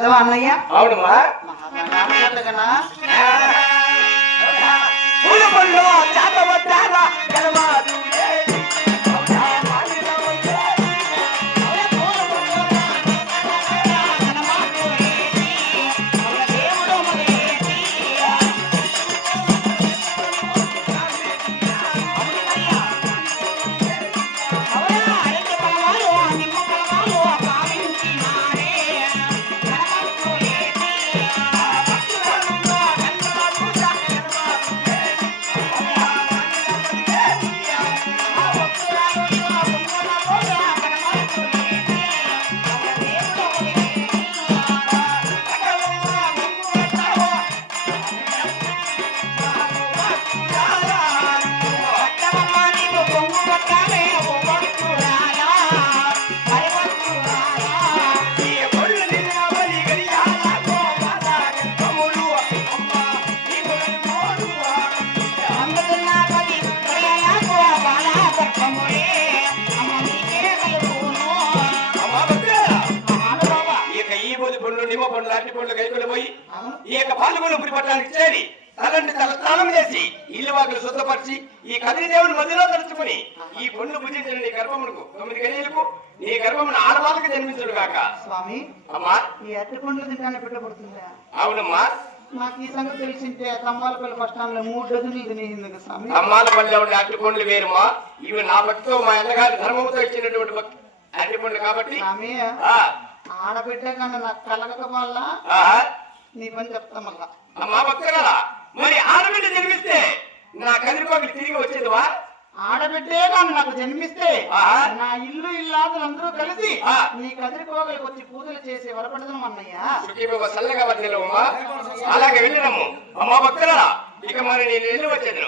వచ్చినవా అన్నయ్య అవునమ్మా నిమ్మ పండ్లు అరటి పండ్లు కైకులు పోయి ఈ యొక్క పాల్గొన పురి పట్టడానికి చేరి తలంటి తల స్నానం చేసి ఇల్లు వాకులు శుద్ధపరిచి ఈ కదిరి దేవుని మధ్యలో తలుచుకుని ఈ పండ్లు భుజించిన నీ గర్భమునకు. తొమ్మిది గడియలకు నీ గర్భమున ఆడవాళ్ళకి జన్మించుడు కాక స్వామి అమ్మా. ఈ అట్టి పండ్లు తింటానే పెట్టబడుతుందా? అవునమ్మా. నాకు ఈ సంగతి తెలిసింటే తమ్మాలపల్లి బస్ స్టాండ్లో మూడు డజన్లు తినేసింది స్వామి. అమ్మాల పల్లె ఉండే అరటి పండ్లు వేరుమా? ఇవి నా భక్తితో మా అన్నగారి ధర్మముతో ఇచ్చినటువంటి భక్- అరటి పండ్లు కాబట్టి స్వామి ఆడబిడ్డ కన్నా నాకు కలగక వల్ల నీ పని చెప్తా మళ్ళా. అమ్మా భక్తులారా మరి ఆడబిడ్డ జన్మిస్తే నా కదిరిపోకి తిరిగి వచ్చేదివా? ఆడబిడ్డే కానీ నాకు జన్మిస్తే ఆ. నా ఇల్లు ఇల్లాదులు అందరూ కలిసి. నీ కదిరిపోగలికి వచ్చి పూజలు చేసి వరపడదాం అన్నయ్య. చల్లగా వర్ణిలమ్మా అలాగే వెళ్ళినమ్ము అమ్మా భక్తులారా ఇక మరి నేను వెళ్ళి వచ్చేది